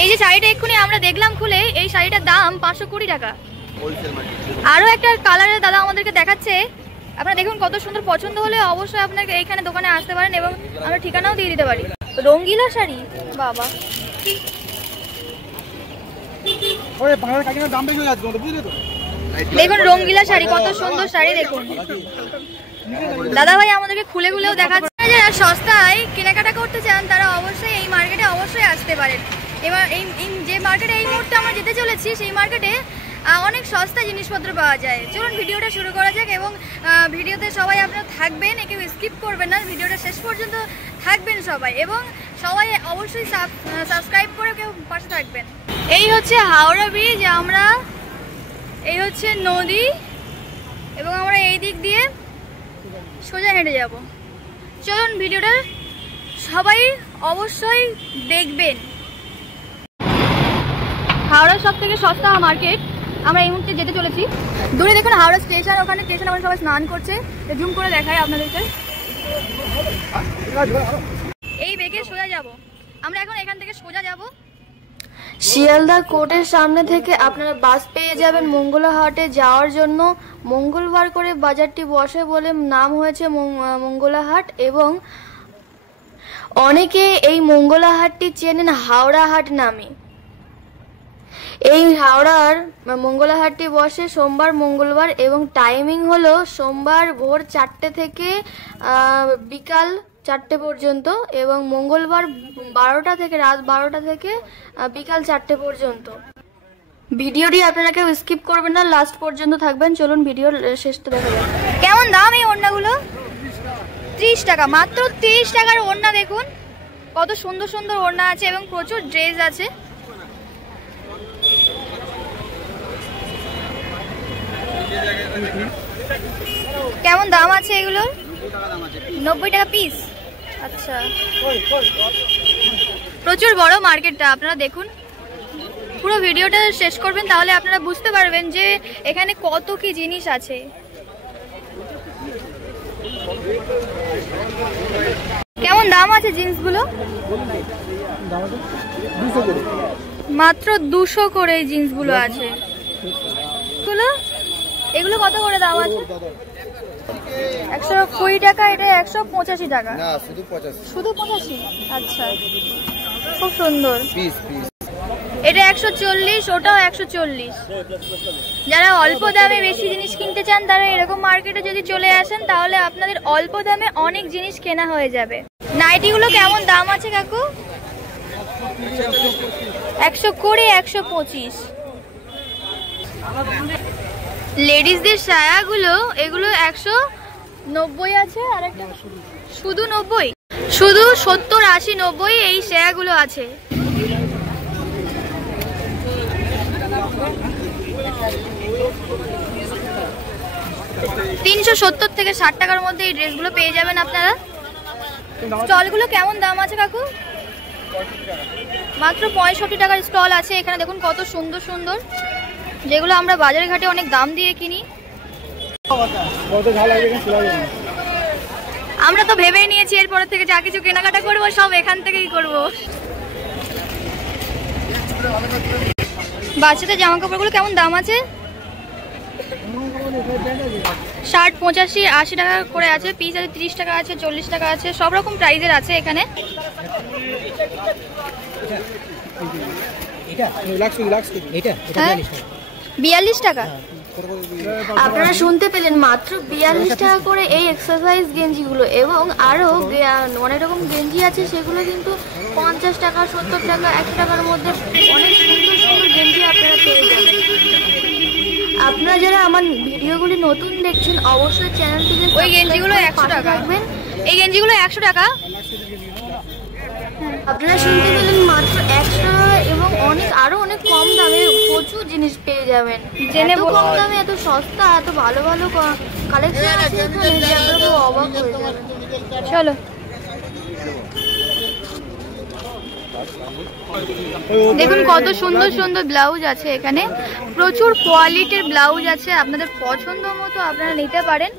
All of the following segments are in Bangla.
এই যে শাড়িটা এক্ষুনি আমরা দেখলাম খুলে, এই শাড়িটার দাম 520 টাকা। আরো একটা কালারের দাদা আমাদেরকে দেখাচ্ছে, আপনারা দেখুন কত সুন্দর। পছন্দ হলে অবশ্যই আপনাকে এইখানে দোকানে আসতে পারেন এবং আমরা ঠিকানাও দিয়ে দিতে পারি। রঙ্গিলা শাড়ি, বাবা দেখুন রঙ্গিলা শাড়ি, কত সুন্দর শাড়ি দেখুন। দাদা ভাই আমাদেরকে খুলে খুলেও দেখাচ্ছে। যারা সস্তায় কেনাকাটা করতে চান তারা অবশ্যই এই মার্কেটে অবশ্যই আসতে পারেন। এবার এই যে মার্কেটে এই মুহূর্তে আমরা যেতে চলেছি সেই মার্কেটে অনেক সস্তা জিনিসপত্র পাওয়া যায়। চলুন ভিডিওটা শুরু করা যাক এবং ভিডিওতে সবাই আপনারা থাকবেন, কেউ স্কিপ করবেন না, ভিডিওটা শেষ পর্যন্ত থাকবেন সবাই এবং সবাই অবশ্যই সাবস্ক্রাইব করে কেউ পাশে থাকবেন। এই হচ্ছে হাওড়া ব্রিজ, এই হচ্ছে নদী এবং আমরা এই দিক দিয়ে সোজা হেঁটে যাব। চলুন ভিডিওটা সবাই অবশ্যই দেখবেন। হাওড়ার সব থেকে সস্তা মার্কেট আমরা এই মুহূর্তে যেতে চলেছি। দূরে দেখুন হাওড়া স্টেশন, ওখানে স্টেশনে আমরা সবাই স্নান করছে, জুম করে দেখায় আপনাদেরকে। এই বেগে সোজা যাব আমরা, এখন এখান থেকে সোজা যাব শিয়ালদা কোর্টের সামনে থেকে। আপনারা বাস পেয়ে যাবেন মঙ্গলা হাটে যাওয়ার জন্য। মঙ্গলবার করে বাজারটি বসে বলে নাম হয়েছে মঙ্গলা হাট এবং অনেকে এই মঙ্গলা হাটটি চেনেন হাওড়া হাট নামে। এই হাওড়ার মঙ্গলা হাটটি বসে সোমবার মঙ্গলবার এবং টাইমিং হলো সোমবার ভোর 4টে থেকে বিকাল 4টে পর্যন্ত এবং মঙ্গলবার 12টা থেকে রাত 12টা থেকে বিকাল 4টে পর্যন্ত। ভিডিওটি আপনারা কেউ স্কিপ করবেন না, লাস্ট পর্যন্ত থাকবেন। চলুন ভিডিওর শেষটা দেখা যাক। কেমন দাম এই ওড়নাগুলো? 30 টাকা, মাত্র 30 টাকার ওড়না। দেখুন কত সুন্দর সুন্দর ওড়না আছে এবং প্রচুর ড্রেস আছে। কেমন দাম আছে এগুলোর? 90 টাকা পিস। আচ্ছা, প্রচুর বড় মার্কেটটা, আপনারা দেখুন। পুরো ভিডিওটা শেষ করবেন তাহলে আপনারা বুঝতে পারবেন যে এখানে কত কি জিনিস আছে। কেমন দাম আছে জিন্সগুলো? মাত্র 200 করে এই জিন্সগুলো আছে। এগুলো কত করে দাম আছে? 120 টাকা, এটা 185 টাকা। শুধু 85? আচ্ছা, খুব সুন্দর। এটা 140, ওটাও 140। যারা অল্প দামে বেশি জিনিস কিনতে চান তারা এরকম মার্কেটে যদি চলে আসেন তাহলে আপনাদের অল্প দামে অনেক জিনিস কেনা হয়ে যাবে। নাইটিগুলো কেমন দাম আছে কাকু? 120, 125। লেডিসদের সায়াগুলো এগুলো 190 আছে, আর একটা শুধু 90, শুধু 70, 80, 90 এই সায়াগুলো আছে। $370 থেকে 60 টাকার মধ্যে এই ড্রেসগুলো পেয়ে যাবেন আপনারা। স্টলগুলো কেমন দাম আছে কাকু? মাত্র 65 টাকার স্টল আছে এখানে। দেখুন কত সুন্দর সুন্দর, যেগুলো আমরা বাজারে ঘাটে অনেক দাম দিয়ে কিনি। আমরা তো ভেবেই নিয়েছি এরপর থেকে যা কিছু কেনাকাটা করবো সব এখান থেকেই করবো। বাচ্চাদের জামা কাপড়গুলো কেমন দাম আছে? 60, 85, 80 টাকা করে আছে পিস আছে। 30 টাকা আছে, 40 টাকা আছে, সব রকম প্রাইজের আছে এখানে। হ্যাঁ, 42 টাকা। আপনারা শুনতে পেলেন, মাত্র 42 টাকা করে এই এক্সারসাইজ গেঞ্জিগুলো এবং আরো অনেক রকম গেঞ্জি আছে, সেগুলো কিন্তু 50 টাকা, 70 টাকা, 100 টাকার মধ্যে অনেক সুন্দর সুন্দর গেঞ্জি আপনারা পেয়ে যাবেন। আপনারা যারা আমার ভিডিওগুলি নতুন দেখছেন অবশ্যই চ্যানেলটিকে ওই গেঞ্জিগুলো 100 টাকা রাখবেন। এই গেঞ্জিগুলো 100 টাকা। আপনারা শুনতে পেলেন মাত্র 100 টাকা এবং আরো অনেক কম দামে প্রচুর জিনিস পেয়ে যাবেন। জেনে কম দামে এত সস্তা, এত ভালো ভালো কালেকশন আছে এখানে যে আপনারা অবাক হয়ে যাবেন। চলো দেখুন কত সুন্দর সুন্দর ব্লাউজ আছে এখানে, প্রচুর কোয়ালিটির ব্লাউজ আছে, আপনাদের পছন্দ মতো আপনারা নিতে পারেন।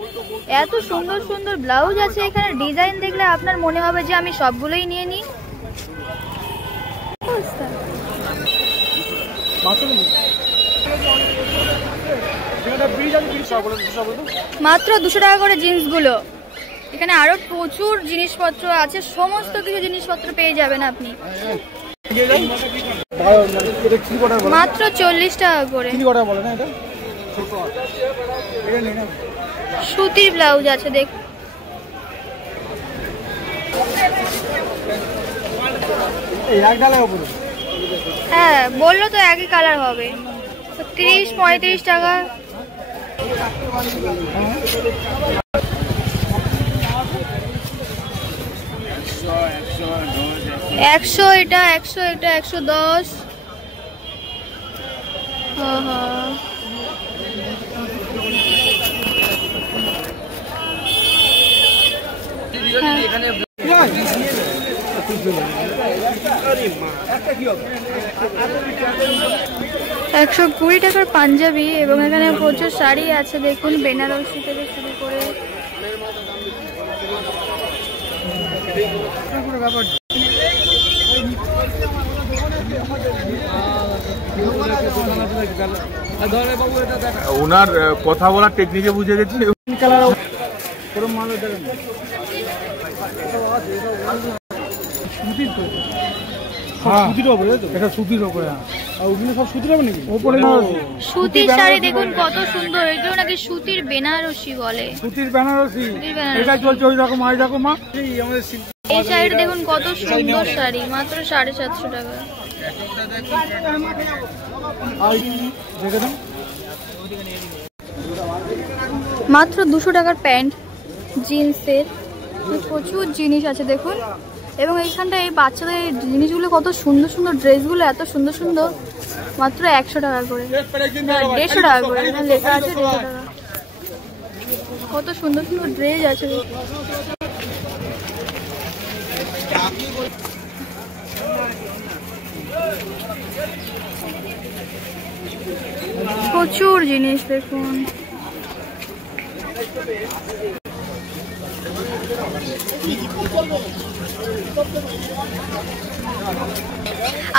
এত সুন্দর সুন্দর ব্লাউজ আছে এখানে, ডিজাইন দেখলে আপনার মনে হবে যে আমি সবগুলোই নিয়ে নিই। মাত্র 200 টাকা করে জিন্সগুলো। এখানে আরো প্রচুর জিনিসপত্র আছে, সমস্ত কিছু জিনিসপত্র পেয়ে যাবেন আপনি মাত্র 40 টাকা করে। সুতির ব্লাউজ আছে দেখ। হ্যাঁ বললো তো একই কালার হবে। 30-35 টাকা। একশো, এটা 100, এটা 110। একশো 20 টাকার পাঞ্জাবি এবং এখানে প্রচুর শাড়ি আছে দেখুন, বেনারসি থেকে শুরু করে। ওনার কথা বলার টেকনিকে বুঝে গেছি। সুতির শাড়ি দেখুন কত সুন্দর, এগুলো নাকি সুতির বেনারসি বলে। সুতির বেনারসি এটা চলছে ওই রকম আই রকম। এই শাড়িটা দেখুন কত সুন্দর শাড়ি, মাত্র 750 টাকা। মাত্র 200 টাকার প্যান্ট জিন্সের। প্রচুর জিনিস আছে দেখুন। এবং এইখানটা এই বাচ্চাদের জিনিসগুলো কত সুন্দর সুন্দর, ড্রেসগুলো এত সুন্দর সুন্দর, মাত্র 100 টাকা করে, 150 টাকা করে লেখা আছে 150 টাকা। কত সুন্দর সুন্দর ড্রেস আছে। প্রচুর জিনিস দেখুন।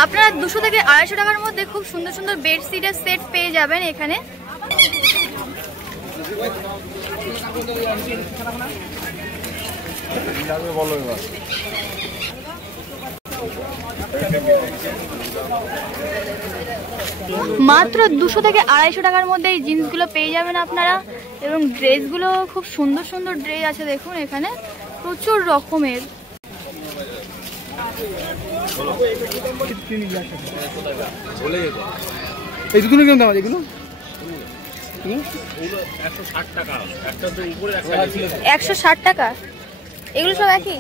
আপনারা 200 থেকে 250 টাকার মধ্যে খুব সুন্দর সুন্দর বেডশিটের সেট পেয়ে যাবেন এখানে। মাত্র 200 থেকে 250 টাকার মধ্যে এই জিন্সগুলো পেয়ে যাবেন আপনারা। এবং ড্রেসগুলো খুব সুন্দর সুন্দর ড্রেস আছে দেখুন এখানে, প্রচুর রকমের। এই দুটো কেমন দাম আছে এগুলো? 160 টাকা। এগুলো সব একই।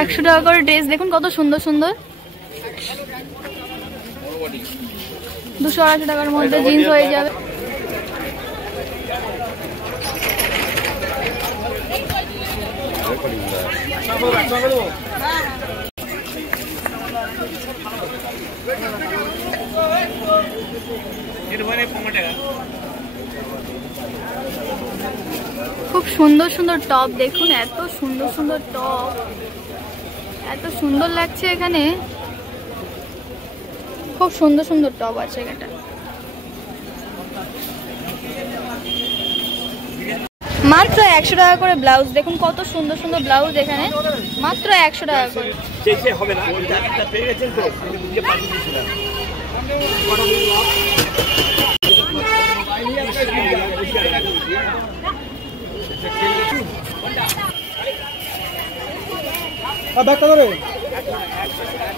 100 টাকা করে ড্রেস দেখুন কত সুন্দর সুন্দর। 200-250 টাকার মধ্যে জিন্স হয়ে যাবে। খুব সুন্দর সুন্দর টপ দেখুন, এত সুন্দর সুন্দর টপ, এত সুন্দর লাগছে এখানে। খুব সুন্দর সুন্দর টপ আছে এটা। মাত্র 100 টাকা করে ব্লাউজ দেখুন, কত সুন্দর সুন্দর ব্লাউজ এখানে, মাত্র 100 টাকা করে।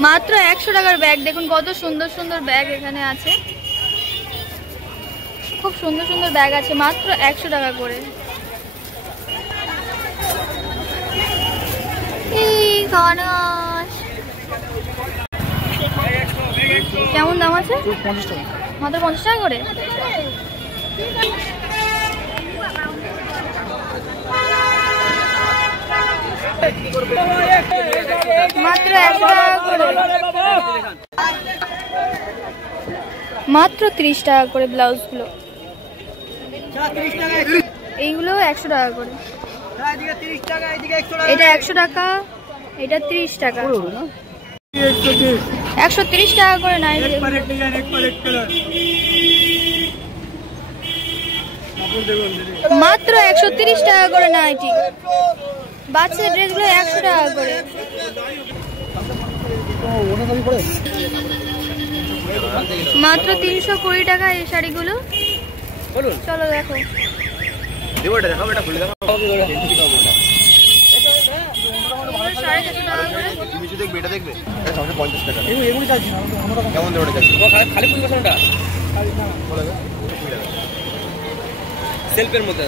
মাত্র 100 টাকার ব্যাগ দেখুন, কত সুন্দর সুন্দর ব্যাগ এখানে আছে। খুব সুন্দর সুন্দর ব্যাগ আছে, মাত্র 100 টাকা করে। কেমন দাম আছে? 50 টাকা, মাত্র 50 টাকা করে। মাত্র 100 টাকা করে। মাত্র 30 টাকা করে ব্লাউজগুলো, এইগুলো 100 টাকা করে। এটা 100 টাকা, এটা 30 টাকা, 130 টাকা করে নাইটি। মাত্র 130 টাকা করে নাইটি। বাচ্চাদের ড্রেসগুলো 100 টাকা করে। মাত্র 320 টাকা এই শাড়িগুলো। চলো দেখো। সেলফের মধ্যে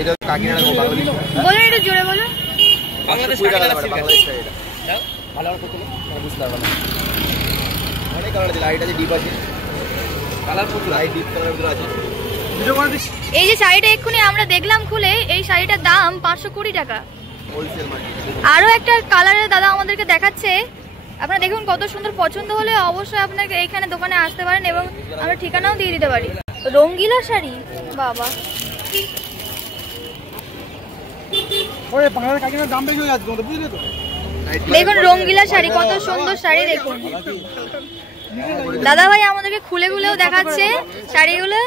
এটা কাকিনাড়া গো বাংলাদেশ বলো একটু জোরে বলো। বাংলাদেশ বাংলাদেশ এটা ভালো আর কত বুঝতে পারবে না অনেক কালার আছে লাইট আছে ডিপ আছে কালার প্রচুর লাইট ডিপ কালার গুলো আছে এই যে শাড়িটা এক্ষুনি আমরা দেখলাম খুলে, এই শাড়িটার দাম 520 টাকা। Wholesale market. আরো একটা কালারের দাদা আমাদেরকে দেখাচ্ছে, আপনারা দেখুন কত সুন্দর। পছন্দ হলে অবশ্যই আপনাকে এইখানে দোকানে আসতে পারেন এবং আমরা ঠিকানাও দিয়ে দিতে পারি। রঙ্গিলা শাড়ি বাবা, ওরে বাংলার কাকিনার দাম বেশি হয়ে যাচ্ছে তোমাদের, বুঝলে তো? দেখুন রঙ্গিলা শাড়ি, কত সুন্দর শাড়ি দেখুন। দাদা ভাই আমাদেরকে খুলে খুলেও দেখাচ্ছে শাড়িগুলো।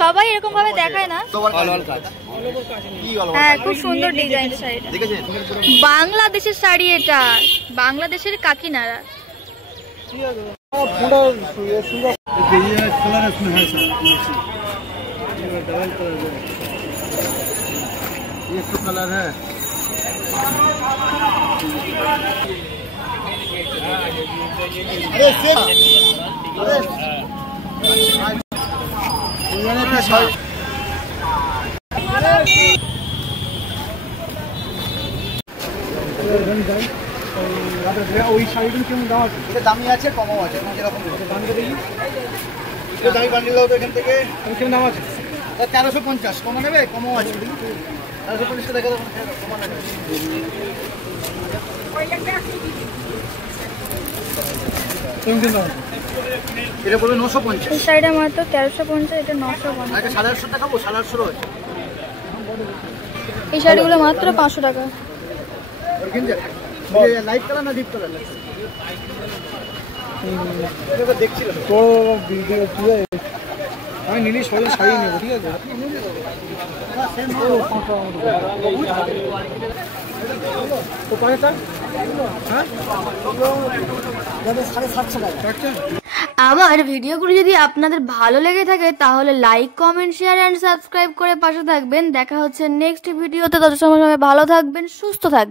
সবাই এরকম ভাবে দেখায় না। হ্যাঁ, খুব সুন্দর ডিজাইন শাড়িটা। দেখেছেন বাংলাদেশের শাড়ি, এটা বাংলাদেশের কাকিনাড়া। कलर है ওই শাড়িগুলো কেমন দাম আছে? এটা দামি আছে কমও আছে যেরকম দামিটা দেখি এটা দামি বান্ডিল দাও তো এখান থেকে কেমন দাম আছে? 1350 কমও নেবে কমও আছে 1350 টাকা কমও নেবে কেমন দাম আছে? এটা বলবে 950 এই শাড়িটা মাত্র 1350, এটা 950। আচ্ছা 850 টাকা 850 আছে এই শাড়িগুলো মাত্র 500 টাকা। और किन जगह ये लाइट कलर ना डीप कलर এটা দেখছিল তো ভিডিও দিয়ে আমি নীলি সবাই শাড়ি নেব, ঠিক আছে? তো পারে স্যার? হ্যাঁ, 750 টাকা। আমার ভিডিওগুলো যদি আপনাদের ভালো লেগে থাকে তাহলে like, comment, share and subscribe করে পাশে থাকবেন। দেখা হচ্ছে নেক্সট ভিডিওতে। তত সময় ভালো থাকবেন, সুস্থ থাকবেন।